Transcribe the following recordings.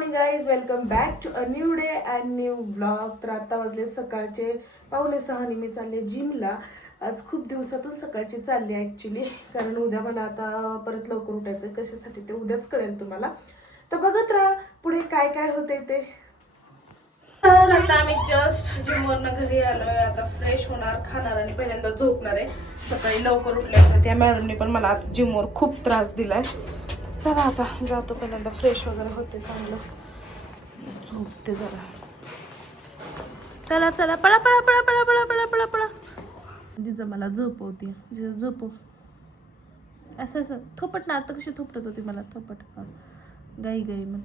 Morning guys, welcome back to a new day and new vlog. तर आता वाजले सकाळचे 5:45 आणि मी चालले जिमला. आज खूप दिवसातून सकाळची चालली ॲक्च्युली, कारण उद्या मला आता परत लवकर उठायचं आहे. कशासाठी ते उद्याच कळेल तुम्हाला. तर बघत राहा पुढे काय काय होते ते. तर आता आम्ही जस्ट जिमवरनं घरी आलोय. आता फ्रेश होणार, खाणार आणि पहिल्यांदा झोपणार आहे. सकाळी लवकर उठल्यावर त्या मॅडमने पण मला आता जिमवर खूप त्रास दिलाय. चला आता जातो, पहिल्यांदा फ्रेश वगैरे होते, चांगलं झोपते जरा. चला चला, पळा पळा पळा पळा पळा पळा पळा पळा. जिजा मला झोपवते, जिजा झोपव. असं असं थोपट ना, आता कशी थोपटत होती मला थोपट. हा गाई गाई मग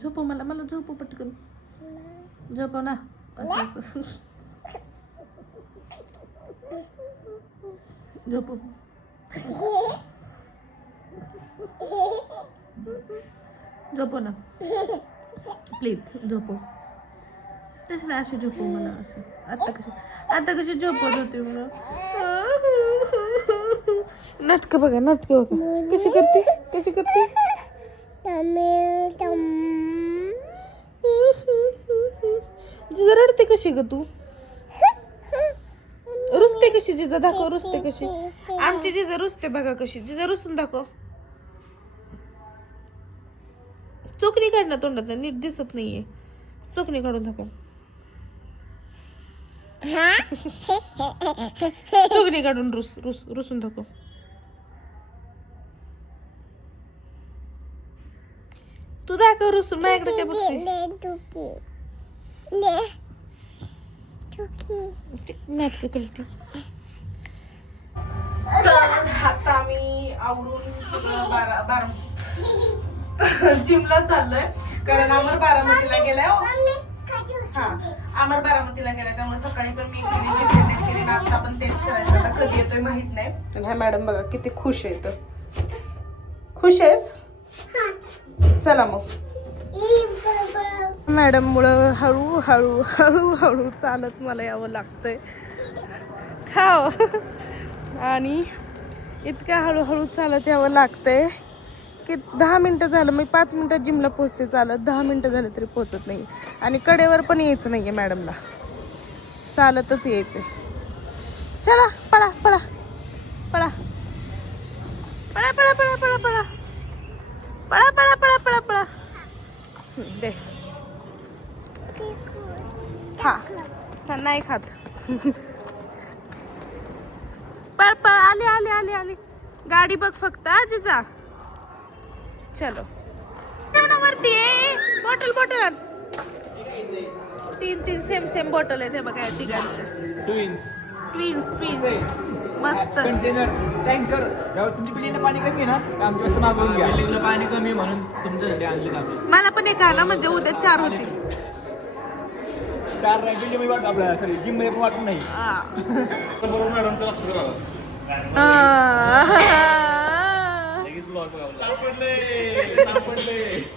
झोपव मला, मला झोपव पटकन, झोपव ना. असं असं झोपव, झोपव ना प्लीज, झोपव. तशी नाही, अशी झोपव मला असं. आता कशी झोपवत होती मला. नाटक बघा, नाटक बघा कशी करते, कशी करते. जिजा रडते कशी ग तू, रुसते कशी जिजा, दाखव रुसते कशी. आमची जिजा रुसते बघा कशी. जिजा रुसून दाखव. चोकणी काढ ना तोंडात, नीट दिसत नाहीये. चोकणी काढून दाखव. चोकणी काढून रुसून दाखव. तू दाखव रुसून, माझ्याकडे काय बघते. नाटक करते. तर आता मी आवरून सगळं बारा जिमला चाललोय, कारण अमर बारामतीला गेलाय. हा, अमर बारामतीला गेलाय, त्यामुळे सकाळी पण मी जिम केली ना, आता पण तेच करायचं. आता कधी येतोय माहित नाही. पण ह्या मॅडम बघा किती खुश आहेत. खुश आहेस? चला मग. मॅडम मुळे हळूहळू हळूहळू चालत मला यावं लागतंय. खाव आणि इतक्या हळूहळू चालत यावं लागतंय की 10 मिनटं झालं, मी 5 मिनटात जिमला पोहोचते चालत. 10 मिनटं झालं तरी पोहोचत नाही. आणि कडेवर पण यायचं नाहीये मॅडमला, चालतच यायचंय. चला पळा पळा पळा पळा पळा पळा पळा पळा पळा पळा पळा पळा पळा. दे. हा नाही खात. पळ पळ, आली आली आली आली. गाडी बघ फक्त जिजा. चलो वरती बॉटल बॉटल 3 सेम बॉटल आहेत हे बघा या तिघांच्या. ट्विन्स मस्त. कंटेनर टँकर जेव्हा तुमची बिल्डिंगला पाणी कमी आहे ना, आमच्या वाजता मागवून घ्या. बिल्डिंगला पाणी कमी म्हणून तुमच्यासाठी आणले का. मला पण एक आणा, म्हणजे उद्या 4 होतील. 4 नाही, बिल्डिंग मध्ये वाटत आपल्याला, सॉरी जिम मध्ये पण वाटत नाही. बरोबर मॅडमचं लक्ष करावं.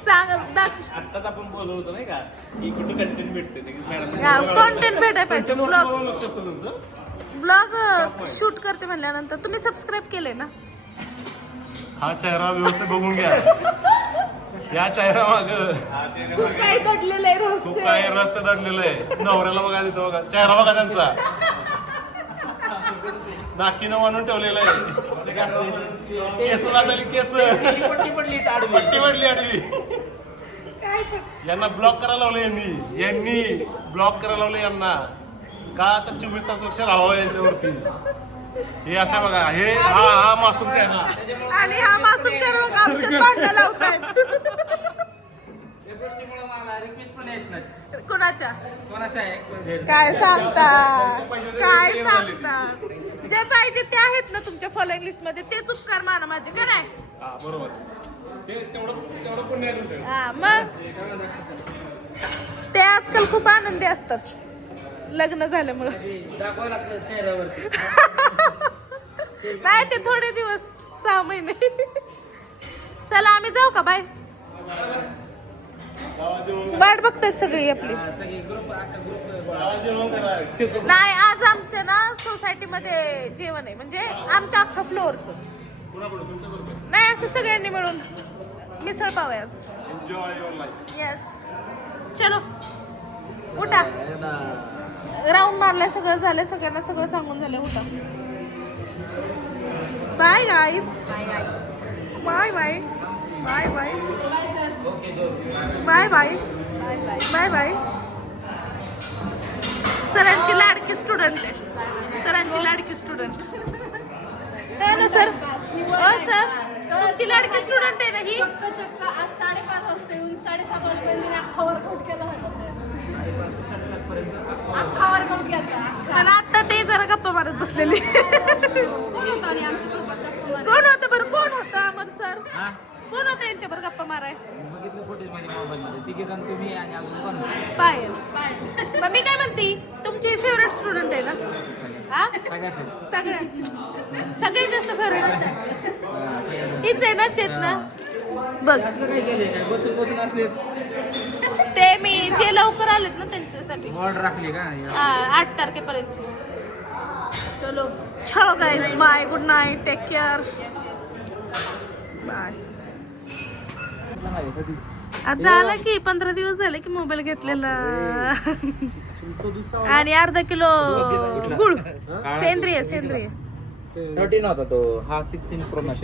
सांग आत्ताच आपण बोललो होतो नाही का, की कुठे कंटेंट भेटते मॅडम. कॉन्टेंट भेटायला पाहिजे. लक्ष असतं तुमचं. ब्लॉग शूट करते म्हणल्यानंतर तुम्ही सबस्क्राईब केले ना. हा चेहरा व्यवस्थित बघून घ्या. या चेहरा माग काय दडलेलं आहे खूप रहस्य. काही रहस्य दडलेलं आहे. नवऱ्याला बघा तिथं, बघा चेहरा बघा त्यांचा, नाकीनं मानून ठेवलेला आहे. केस लागली, केस पट्टी पडली आडवी. यांना ब्लॉक करायला लावलं, यांनी ब्लॉक करायला लावलं यांना. का आता 24 तास लक्ष राहावं यांच्यावरती. हे अशा बघा, हे हा मासूम चेहरा आणि हा मासूम चेहरा आमच्यात भांडणं लावतायत. कोणाच्या काय सांगता, काय सांगता. जे पाहिजे ते आहेत ना तुमच्या फॉलोइंग लिस्ट मध्ये, तेच उपकार माना माझे, का नाही. बरोबर. तेवढं पुण्य आहे तुमचं. हा मग ते आजकाल खूप आनंदी असतात लग्न झाल्यामुळं. नाही, ते थोडे दिवस, 6 महिने. चला आम्ही जाऊ का, बाय. वाट बघतायत सगळी आपली. नाही, आज आमची आमच्या ना सोसायटीमध्ये जेवण आहे, म्हणजे आमच्या अख्खा फ्लोअरचं. नाही असं सगळ्यांनी मिळून मिसळ पाव आहे आज. येस, चलो उठा. राऊंड मारलाय, सगळं झालंय, सगळ्यांना सगळं सांगून झालंय. उठा. Bye guys. Bye bye bye bye bye bye bye bye. सरांची लाडकी स्टुडंट आहे, सरांची लाडकी स्टुडंट आहे ना सर? हो सर, तुमची लाडकी स्टुडंट आहे ना ही? चक्क आज 5:30 वाजता येऊन 7:30 वाजेपर्यंत अख्खा वर्कआउट केला होता सर. अख्खा वर्कआउट केला. पण आता ते जरा गप्पा मारत बसलेले. कोण होता आणि आमच्यासोबत गप्पा मारत? कोण होतं बरं? कोण होतं अमर सर? कोण होतं यांच्यावर गप्पा माराय? बघितलं फुटेज माझ्या मोबाईल मध्ये. तिघे जण तुम्ही आणि अजून कोण? पायल. मग मी काय म्हणते, तुमची फेवरेट स्टुडंट आहे ना? हा, सगळ्याच सगळ्यात जास्त फेवरेट हीच आहे ना, चेतना? बघ काय केलंय, काय बसून बसून असले ते मी जे लवकर आलेत ना त्यांच्यासाठी ऑर्डर राखली का? 8 तारखेपर्यंत. चलो छाळो guys. Bye, good night, take care, bye. आज झालं की 15 दिवस झाले की मोबाईल घेतलेला. आणि अर्धा किलो गुळ, सेंद्रिय. 13 होता तो, हा 16 प्रो मॅक्स.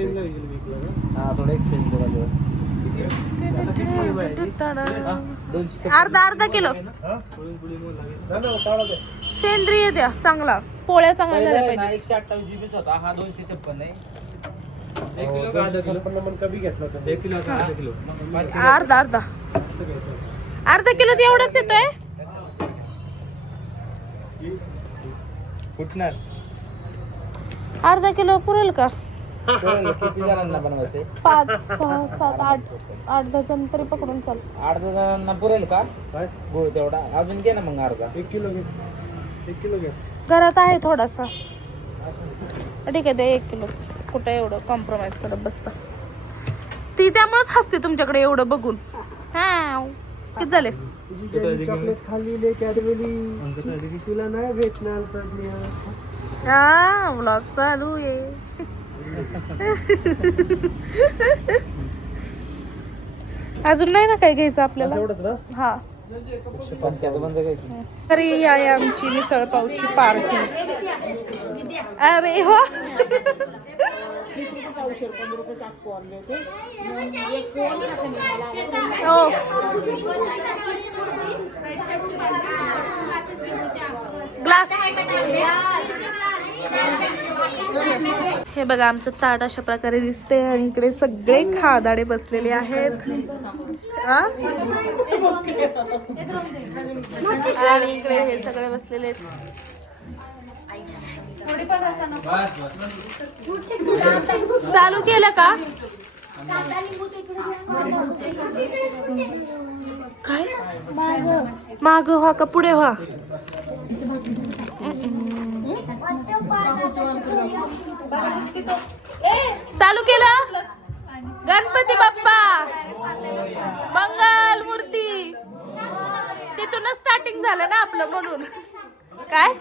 हा थोडा एक्सचेंज करा. अर्धा किलो सेंद्रिय द्या, चांगला. पोळ्या चांगल्या झाल्या पाहिजे. 128 GB होता, हा 256 आहे. 1 किलो का अर्धा किलो? अर्धा किलो एवढाच येतोय. कुठणार? अर्धा किलो पुरेल का? किती जणांना बनवायचंय? 5, 6, 7, 8 डझन तरी पकडून चाल. 8 जणांना पुरेल का गुळ तेवढा? अजून घे ना मग अर्धा. 1 किलो घे. घरात आहे थोडासा. ठीक आहे, दे 1 किलोच. कुठं एवढं कॉम्प्रोमाइज करत बसता. ती त्यामुळेच हसते तुमच्याकडे एवढं बघून. हा, किती झाले? चॉकलेट खाल्ली कॅडबरी, तुला नाही भेटणार. हा, व्लॉग चालू आहे. अजून नाही ना काय घ्यायचं आपल्याला? हा, तरी आहे आमची मिसळ पावची पार्टी. अरे हो, ग्लास. हे बघा, आमचं ताट अशा प्रकारे दिसते आणि इकडे सगळे खादाडे बसलेले आहेत. आणि इकडे हे सगळे बसलेले आहेत. चालू केलं का? काय माग व्हा का पुढे व्हा? चालू केलं. गणपती बाप्पा मंगल मूर्ती. तिथूनच स्टार्टिंग झालं ना आपलं, म्हणून. काय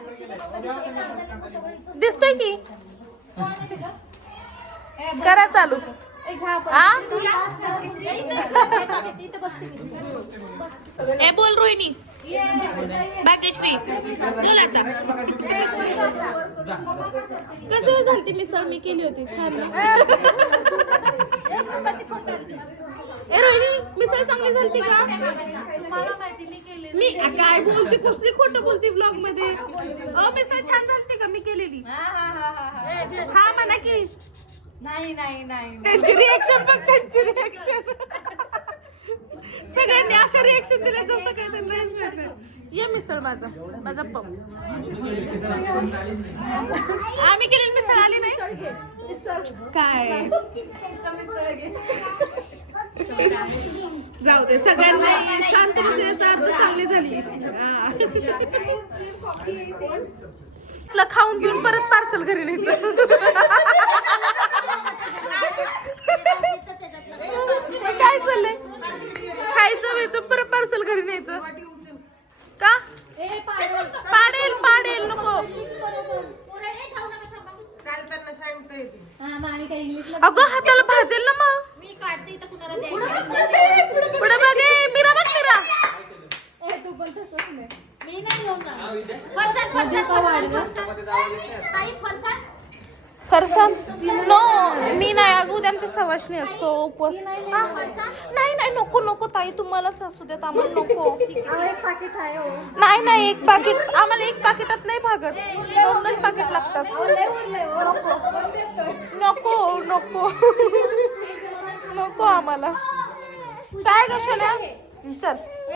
दिसतोय की? करा चालू. ए बोल रोहिणी, भाग्यश्री बोल आता. कसं झालती मिसळ? मी केली होती, छान. ए रोहिणी, मिसळ चांगली झालती का? मी काय बोलते, कसली खोटं बोलते ब्लॉग मध्ये. मिसळ छान झालती का मी केलेली? हा म्हणा की. नाही. त्यांची रिएक्शन बघ, त्यांची रिएक्शन. सगळ्यांनी अशा रिएक्शन दिल्या जसं काय त्यांना. ये मिसळ माझा पप. आम्ही केलेली मिसळ आली नाही काय? जाऊ दे, सगळ्यांना शांत बसण्याचा अर्थ चांगली झाली. खाऊन घेऊन परत पार्सल घरी न्यायचं. काय चाललंय? खायचं वेचून परत पार्सल घरी न्यायचं का? पाडेल नको. हा मग आम्ही काय इंग्लिशला अगं हाताला भाजेल ना मग. मी काढते तर कुणाला द्यायचं पुढे बघ ए, मीरा बघ मीरा. तू पण तसंच नाही मी नाही घेऊन फरसाण ताई फरसाण फरसाण नो मी नाही अगं उद्या आमच्या सवाशणी आहेत सो उपवास. हा? नाही नाही नको नको ताई तुम्हालाच असू देत आम्हाला नको. एक पाकिट आहे हो नाही नाही एक पाकिट आम्हाला एक पाकिटात नाही भागत 2-2 पाकिट लागतात. नको नको नको आम्हाला काय ग सोन्या चल